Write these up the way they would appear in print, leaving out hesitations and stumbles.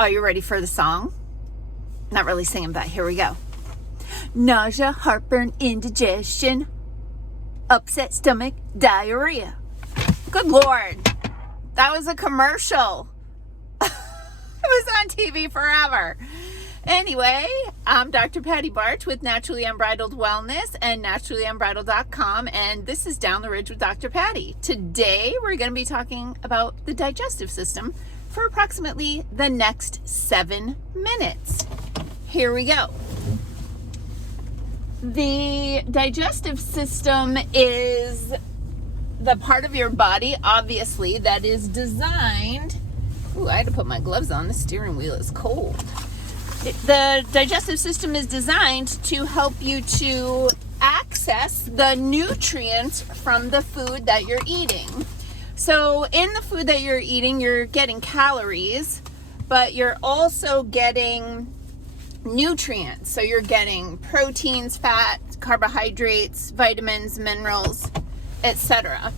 Are you ready for the song? Not really singing, but here we go. Nausea, heartburn, indigestion, upset stomach, diarrhea. Good Lord. That was a commercial. It was on TV forever. Anyway, I'm Dr. Patty Barch with Naturally Unbridled Wellness and naturallyunbridled.com, and this is Down the Ridge with Dr. Patty. Today, we're going to be talking about the digestive system for approximately the next 7 minutes. Here we go. The digestive system is the part of your body, obviously, that is designed... Ooh, I had to put my gloves on. The steering wheel is cold. The digestive system is designed to help you to access the nutrients from the food that you're eating. So in the food that you're eating, you're getting calories, but you're also getting nutrients. So you're getting proteins, fat, carbohydrates, vitamins, minerals, etc.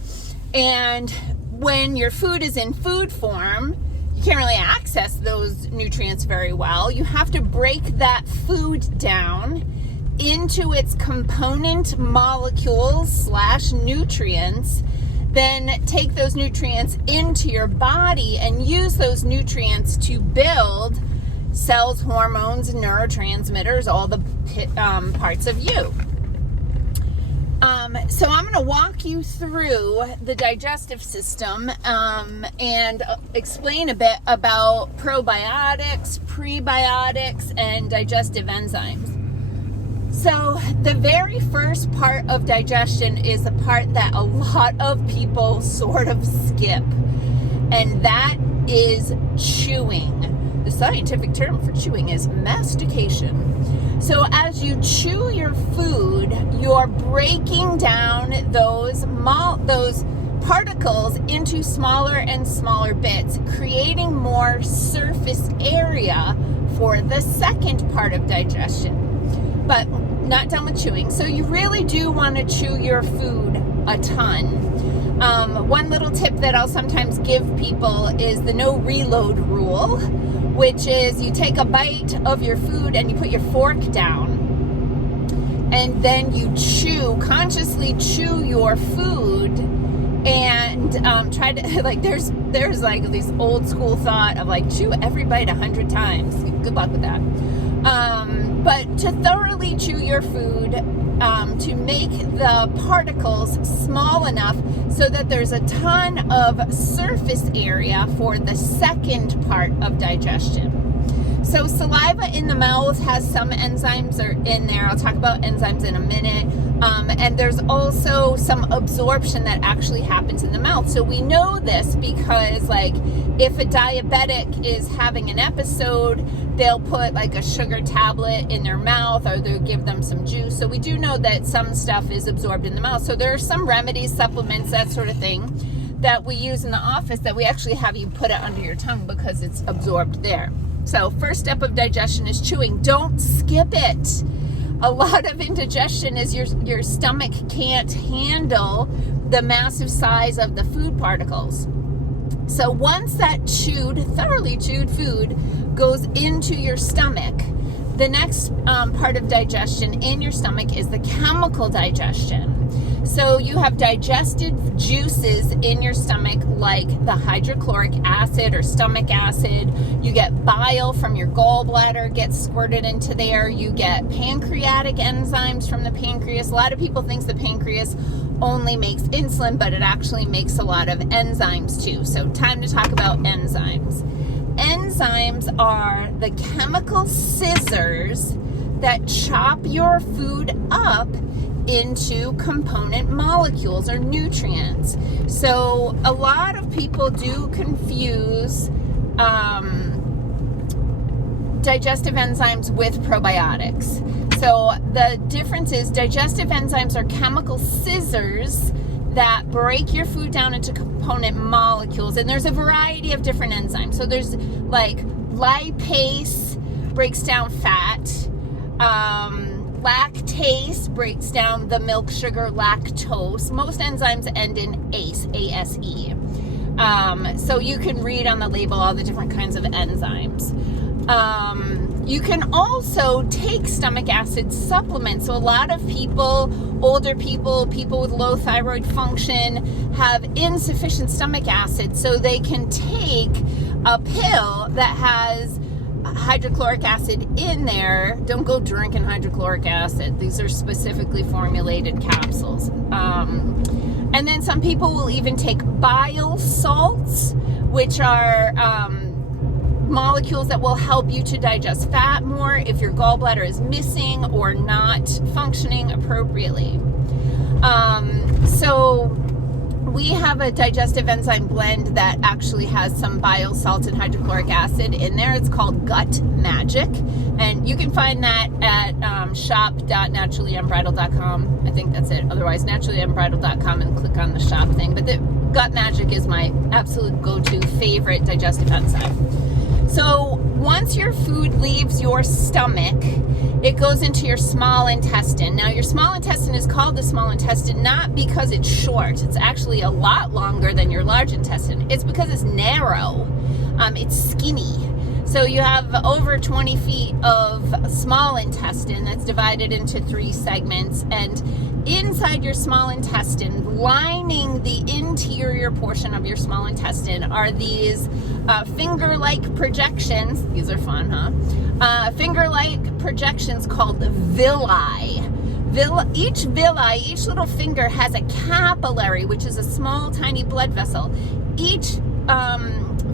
And when your food is in food form, you can't really access those nutrients very well. You have to break that food down into its component molecules / nutrients, then take those nutrients into your body and use those nutrients to build cells, hormones, neurotransmitters, all the parts of you. So I'm going to walk you through the digestive system and explain a bit about probiotics, prebiotics, and digestive enzymes. So the very first part of digestion is the part that a lot of people sort of skip, and that is chewing. The scientific term for chewing is mastication. So as you chew your food, you're breaking down those particles into smaller and smaller bits, creating more surface area for the second part of digestion. But not done with chewing. So you really do want to chew your food a ton. One little tip that I'll sometimes give people is the no reload rule, which is you take a bite of your food and you put your fork down, and then you consciously chew your food, and try to, like, there's like this old school thought of like chew every bite 100 times. Good luck with that. But to thoroughly chew your food, to make the particles small enough so that there's a ton of surface area for the second part of digestion. So saliva in the mouth has some enzymes in there. I'll talk about enzymes in a minute. And there's also some absorption that actually happens in the mouth. So we know this because, like, if a diabetic is having an episode, they'll put like a sugar tablet in their mouth, or they'll give them some juice. So we do know that some stuff is absorbed in the mouth. So there are some remedies, supplements, that sort of thing that we use in the office that we actually have you put it under your tongue because it's absorbed there. So first step of digestion is chewing. Don't skip it. A lot of indigestion is your stomach can't handle the massive size of the food particles. So once that thoroughly chewed food goes into your stomach, the next part of digestion in your stomach is the chemical digestion. So you have digested juices in your stomach, like the hydrochloric acid or stomach acid. You get bile from your gallbladder gets squirted into there. You get pancreatic enzymes from the pancreas. A lot of people think the pancreas only makes insulin, but it actually makes a lot of enzymes too. So time to talk about enzymes. Enzymes are the chemical scissors that chop your food up into component molecules or nutrients. So a lot of people do confuse digestive enzymes with probiotics. So the difference is digestive enzymes are chemical scissors that break your food down into component molecules, and there's a variety of different enzymes. So there's like lipase breaks down fat, lactase breaks down the milk sugar lactose. Most enzymes end in ACE, ASE. So you can read on the label all the different kinds of enzymes. You can also take stomach acid supplements. So a lot of people, older people, people with low thyroid function, have insufficient stomach acid. So they can take a pill that has hydrochloric acid in there. Don't go drinking hydrochloric acid. These are specifically formulated capsules. And then some people will even take bile salts, which are molecules that will help you to digest fat more if your gallbladder is missing or not functioning appropriately. So we have a digestive enzyme blend that actually has some bile salts and hydrochloric acid in there. It's called Gut Magic, and you can find that at shop.naturallyunbridled.com. I think that's it. Otherwise, naturallyunbridled.com, and click on the shop thing. But the Gut Magic is my absolute go-to favorite digestive enzyme. So once your food leaves your stomach, it goes into your small intestine. Now, your small intestine is called the small intestine not because it's short. It's actually a lot longer than your large intestine. It's because it's narrow. It's skinny. So you have over 20 feet of small intestine that's divided into 3 segments. And inside your small intestine, lining the interior portion of your small intestine, are these finger-like projections. These are fun, huh? Finger-like projections called villi. Each little finger has a capillary, which is a small, tiny blood vessel. Each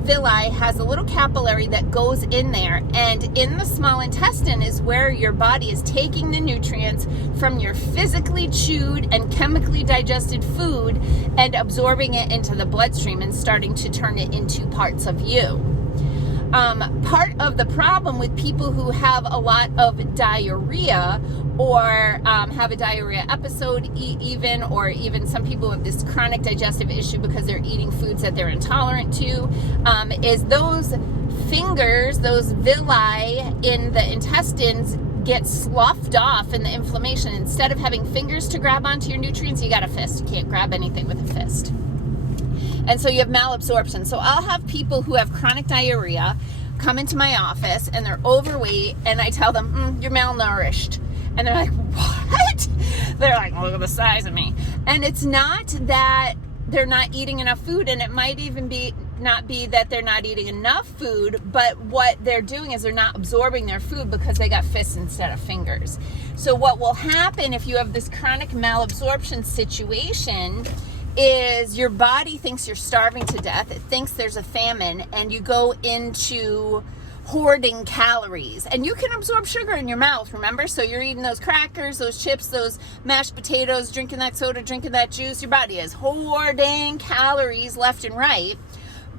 villi has a little capillary that goes in there, and in the small intestine is where your body is taking the nutrients from your physically chewed and chemically digested food and absorbing it into the bloodstream and starting to turn it into parts of you. Part of the problem with people who have a lot of diarrhea or have a diarrhea episode even, or even some people with this chronic digestive issue because they're eating foods that they're intolerant to, is those fingers, those villi in the intestines get sloughed off in the inflammation. Instead of having fingers to grab onto your nutrients, you got a fist. You can't grab anything with a fist. And so you have malabsorption. So I'll have people who have chronic diarrhea come into my office and they're overweight, and I tell them, you're malnourished. And they're like, what? They're like, look at the size of me. And it's not that they're not eating enough food, and it might even not be that they're not eating enough food, but what they're doing is they're not absorbing their food because they got fists instead of fingers. So what will happen if you have this chronic malabsorption situation is your body thinks you're starving to death. It thinks there's a famine, and you go into hoarding calories. And you can absorb sugar in your mouth, remember? So you're eating those crackers, those chips, those mashed potatoes, drinking that soda, drinking that juice. Your body is hoarding calories left and right,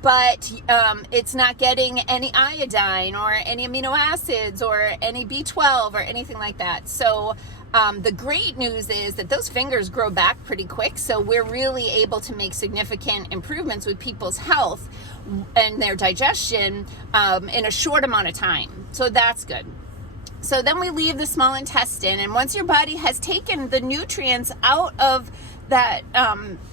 but it's not getting any iodine or any amino acids or any B12 or anything like that. So the great news is that those fingers grow back pretty quick, so we're really able to make significant improvements with people's health and their digestion in a short amount of time. So that's good. So then we leave the small intestine, and once your body has taken the nutrients out of that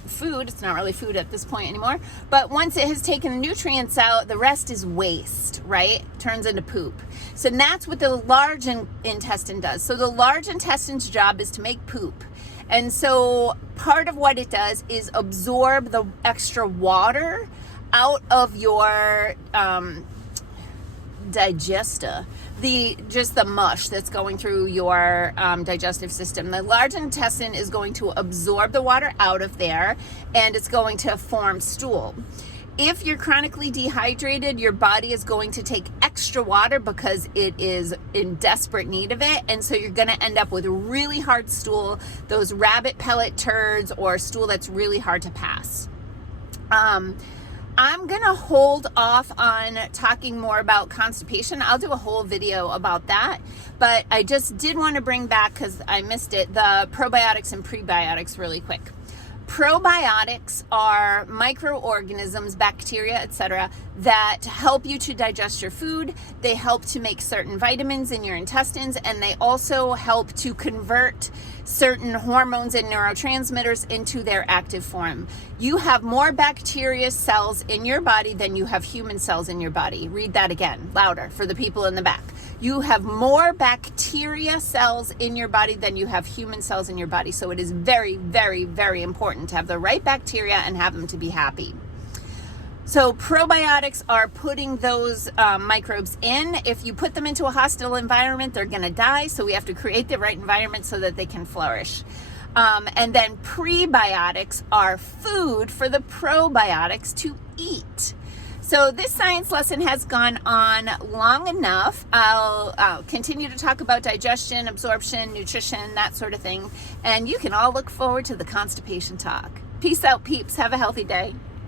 food, it's not really food at this point anymore, but once it has taken the nutrients out, the rest is waste, right? Turns into poop. So that's what the large intestine does. So the large intestine's job is to make poop. And so part of what it does is absorb the extra water out of your digesta, just the mush that's going through your digestive system. The large intestine is going to absorb the water out of there, and it's going to form stool. If you're chronically dehydrated, your body is going to take extra water because it is in desperate need of it, and so you're going to end up with really hard stool, those rabbit pellet turds, or stool that's really hard to pass. I'm going to hold off on talking more about constipation. I'll do a whole video about that, but I just did want to bring back, because I missed it, the probiotics and prebiotics really quick. Probiotics are microorganisms, bacteria, etc., that help you to digest your food. They help to make certain vitamins in your intestines, and they also help to convert certain hormones and neurotransmitters into their active form. You have more bacteria cells in your body than you have human cells in your body. Read that again, louder, for the people in the back. You have more bacteria cells in your body than you have human cells in your body. So it is very, very, very important to have the right bacteria and have them to be happy. So probiotics are putting those microbes in. If you put them into a hostile environment, they're going to die. So we have to create the right environment so that they can flourish. And then prebiotics are food for the probiotics to eat. So this science lesson has gone on long enough. I'll continue to talk about digestion, absorption, nutrition, that sort of thing. And you can all look forward to the constipation talk. Peace out, peeps. Have a healthy day.